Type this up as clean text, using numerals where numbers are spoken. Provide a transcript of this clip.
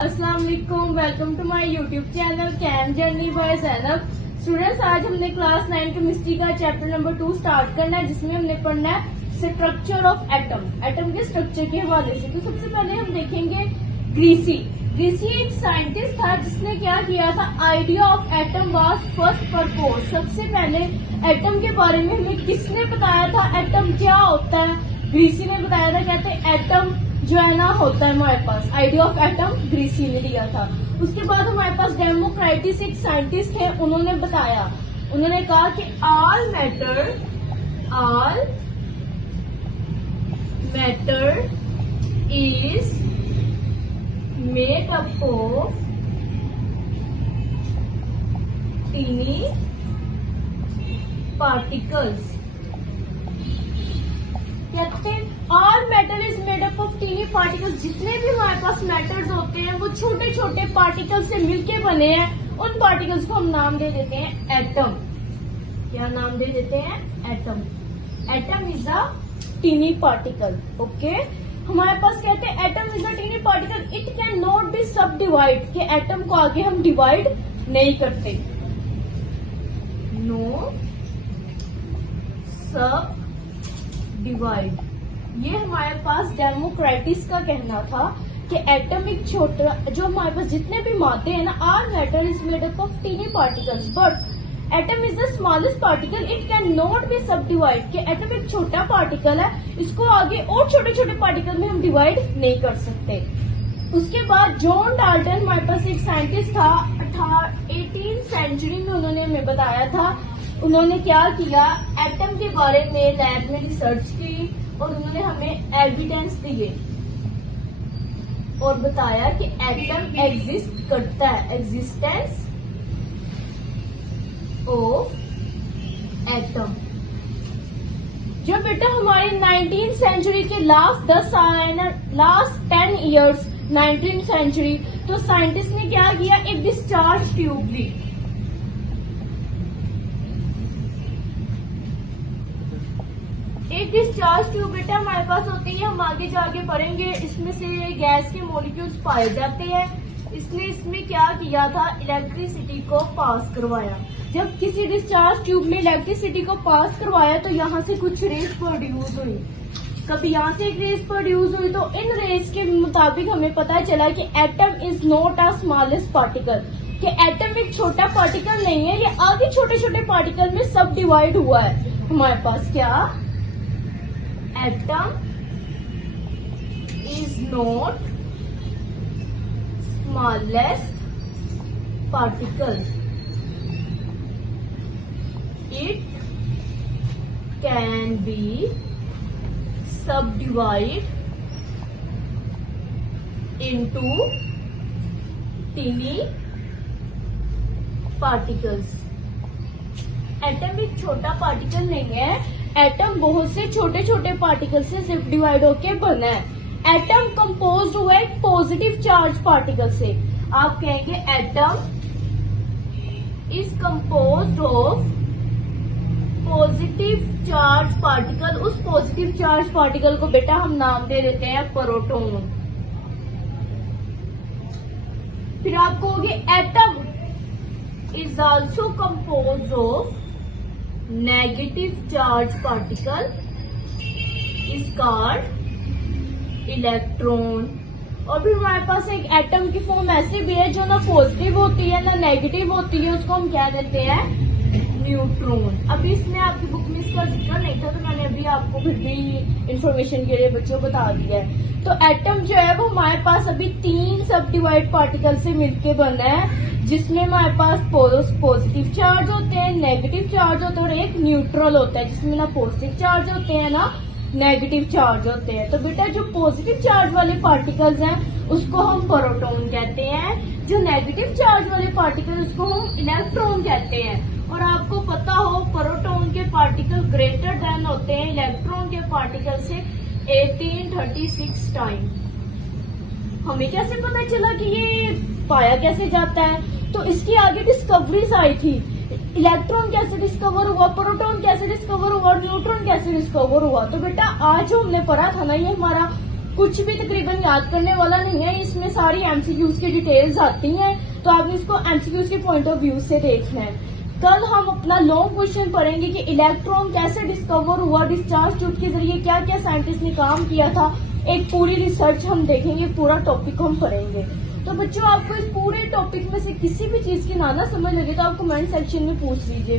अस्सलाम वालेकुम, welcome to my YouTube channel chem journey by Zainab. Students, आज हमने क्लास 9 केमिस्ट्री का चैप्टर नंबर 2 स्टार्ट करना है, जिसमें हमने पढ़ना है स्ट्रक्चर ऑफ एटम। एटम के स्ट्रक्चर के हवाले से तो सबसे पहले हम देखेंगे ग्रीसी। ग्रीसी एक साइंटिस्ट था जिसने क्या किया था, idea of atom was first propose. सबसे पहले एटम के बारे में हमें किसने बताया था, एटम क्या होता है, ग्रीसी ने बताया था। कहते हैं एटम जो है ना होता है हमारे पास, आइडिया ऑफ एटम ग्रीसी ने दिया था। उसके बाद हमारे पास डेमोक्राइटिस एक साइंटिस्ट है, उन्होंने बताया, उन्होंने कहा कि all matter is made up of tiny particles. कहते हैं all matter is made up of tiny particles. जितने भी हमारे पास मैटर्स होते हैं वो छोटे छोटे पार्टिकल से मिलके बने हैं। उन पार्टिकल्स को हम नाम दे देते हैं एटम। क्या नाम दे देते हैं? Atom. Atom is a tiny particle. Okay, हमारे पास कहते हैं atom is a tiny particle, it can not be subdivide. के एटम को आगे हम डिवाइड नहीं करते। नो सब डिवाइड, ये हमारे पास डेमोक्राइटिस का कहना था कि एटम एक छोटा, जो हमारे पास जितने भी मादे हैं ना, all matter is made up of tiny particles but atom is the smallest particle, it can not be subdivide. कि एटम एक छोटा पार्टिकल है, इसको आगे और छोटे छोटे पार्टिकल में हम डिवाइड नहीं कर सकते। उसके बाद जॉन डाल्टन हमारे पास एक साइंटिस्ट था, 18th सेंचुरी में उन्होंने हमें बताया था। उन्होंने क्या किया, एटम के बारे में लैब में रिसर्च की और उन्होंने हमें एविडेंस दिए और बताया कि एटम एग्जिस्ट करता है, एग्जिस्टेंस ऑफ एटम। जो बेटा हमारी 19th सेंचुरी के लास्ट 10 साल है ना, लास्ट 10 इयर्स 19th सेंचुरी, तो साइंटिस्ट ने क्या किया, एक डिस्चार्ज ट्यूब ली। एक डिस्चार्ज ट्यूब बेटा हमारे पास होती है, हम आगे जाके पढ़ेंगे। इसमें से गैस के मॉलिक्यूल्स पाए जाते हैं। इसने इसमें क्या किया था, इलेक्ट्रिसिटी को पास करवाया। जब किसी डिस्चार्ज ट्यूब में इलेक्ट्रिसिटी को पास करवाया तो यहाँ से कुछ रेस प्रोड्यूस हुई। कभी यहाँ से एक रेस प्रोड्यूस हुई तो इन रेस के मुताबिक हमें पता चला कि atom is not a smallest particle. कि एटम एक छोटा पार्टिकल नहीं है, ये आगे छोटे छोटे पार्टिकल में सब डिवाइड हुआ है। हमारे पास क्या, atom is not smallest particle, it can be subdivided into tiny particles। Atom एक छोटा पार्टिकल नहीं है, एटम बहुत से छोटे छोटे पार्टिकल से डिवाइड होके बना है। एटम कंपोज्ड हुआ है पॉजिटिव चार्ज पार्टिकल से। आप कहेंगे atom is composed of positive charge particle. उस पॉजिटिव चार्ज पार्टिकल को बेटा हम नाम दे देते हैं प्रोटॉन। फिर आप कहोगे atom is also composed of negative charge particle is called electron. और फिर हमारे पास एक एटम की फॉर्म ऐसी भी है जो ना पॉजिटिव होती है ना नेगेटिव होती है, उसको हम क्या देते हैं, न्यूट्रॉन। अभी इसमें आपकी बुक में इसका जिक्र नहीं था तो मैंने अभी आपको फिर भी इंफॉर्मेशन के लिए बच्चों बता दिया है। तो एटम जो है वो हमारे पास अभी 3 सब डिवाइड पार्टिकल से मिलके बना है, जिसमें हमारे पास पॉजिटिव चार्ज होते हैं, नेगेटिव चार्ज होते हैं और एक न्यूट्रल होता है जिसमें ना पॉजिटिव चार्ज होते हैं ना नेगेटिव चार्ज होते हैं। तो बेटा जो पॉजिटिव चार्ज वाले पार्टिकल्स हैं उसको हम प्रोटॉन कहते हैं, जो नेगेटिव चार्ज वाले पार्टिकल उसको हम इलेक्ट्रॉन कहते हैं। और आपको पता हो प्रोटॉन के पार्टिकल ग्रेटर देन होते हैं इलेक्ट्रॉन के पार्टिकल से 1836 टाइम। हमें कैसे पता चला कि ये पाया कैसे जाता है, तो इसकी आगे डिस्कवरीज आई थी। इलेक्ट्रॉन कैसे डिस्कवर हुआ, प्रोटॉन कैसे डिस्कवर हुआ, न्यूट्रॉन कैसे डिस्कवर हुआ। तो बेटा आज जो हमने पढ़ा था ना, ये हमारा कुछ भी तकरीबन याद करने वाला नहीं है, इसमें सारी एमसीक्यूज की डिटेल्स आती हैं, तो आपने इसको एमसीक्यूज के पॉइंट ऑफ व्यू से देखना है। कल हम अपना लॉन्ग क्वेश्चन पढ़ेंगे कि इलेक्ट्रॉन कैसे डिस्कवर हुआ, डिस्चार्ज ट्यूब के जरिए क्या क्या साइंटिस्ट ने काम किया था, एक पूरी रिसर्च हम देखेंगे, पूरा टॉपिक हम पढ़ेंगे। तो बच्चों, आपको इस पूरे टॉपिक में से किसी भी चीज की ना समझ लगे तो आप कमेंट सेक्शन में पूछ लीजिए।